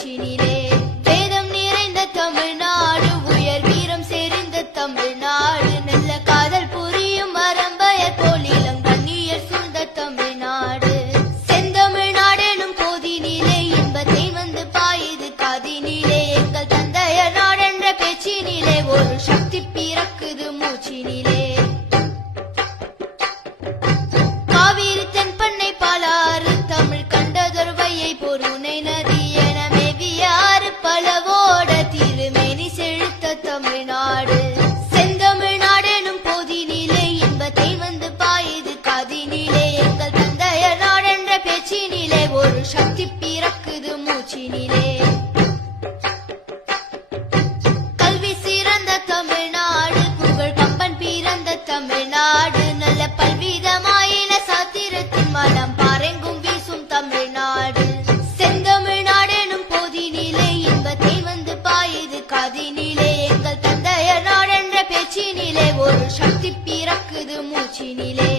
மூச்சினிலே. வேதம் நிறைந்த தமிழ்நாடு, உயர் வீரம் செறிந்த தமிழ்நாடு, நல்ல காதல் புரியும் அறம்பயர் போல் இளம் கண்ணியர் சூழ்ந்த தமிழ்நாடு. செந்தமிழ்நாடெனும் போதினிலே இன்பத்தை வந்து பாயுது காதினிலே. எங்கள் தந்தையர் நாடென்ற பேச்சினிலே ஒரு சக்தி பிறக்குது மூச்சினிலே. காவிரி தென்பண்ணை பாலாறு தமிழ் கண்டதொரு வையை பொருணை நதி என மேவியாறு பலவோட திருமேனி செழித்த தமிழ்நாடு. செந்தமிழ்நாடெனும் போதினிலே இன்பத்தை வந்து பாயுது காதினிலே. எங்கள் தந்தையர் நாடென்ற பேச்சினிலே ஒரு சக்தி பிறக்குது மூச்சினிலே. கல்வி சிறந்த தமிழ்நாடு, புகழ் கம்பன் பிறந்த தமிழ்நாடு, நல்ல பல்விதமாயின சாத்திரத்தின் மனம் பாரெங்கும் வீசும் தமிழ்நாடு. செந்தமிழ்நாடெனும் போதினிலே இன்பத்தை வந்து பாயுது காதினிலே. எங்கள் தந்தையர் நாடென்ற பேச்சினிலே ஒரு சக்தி பிறக்குது மூச்சினிலே.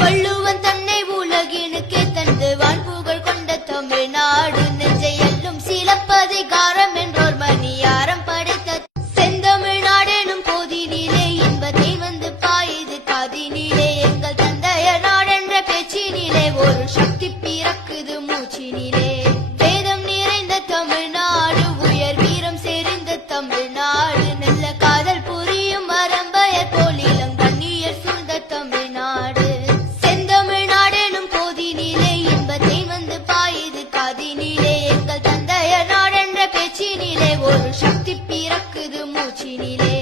வள்ளுவன் தன்னை உலகினுக்கே தந்து வான்புகழ் கொண்ட தமிழ்நாடு, நெஞ்சை எல்லும் சிலப்பதிகாரம் என்றோர் மணியாரம் படைத்த செந்தமிழ்நாடெனும் போதினிலே இன்பத்தை வந்து பாயுது காதினிலே. எங்கள் தந்தையர் நாடென்ற பேச்சினிலே ஒரு சக்தி பிறக்குது மூச்சினிலே. வேதம் நிறைந்த தமிழ்நாடு, உயர் வீரம் செறிந்த தமிழ்நாடு, நல்ல காதல் புரியும் அறம்பயர் போல் இளம் கண்ணியர் சூழ்ந்த தமிழ்நாடு. செந்தமிழ்நாடெனும் போதினிலே இன்பத்தை வந்து பாயுது காதினிலே. எங்கள் தந்தையர் நாடென்ற பேச்சினிலே ஒரு சக்தி பிறக்குது மூச்சினிலே.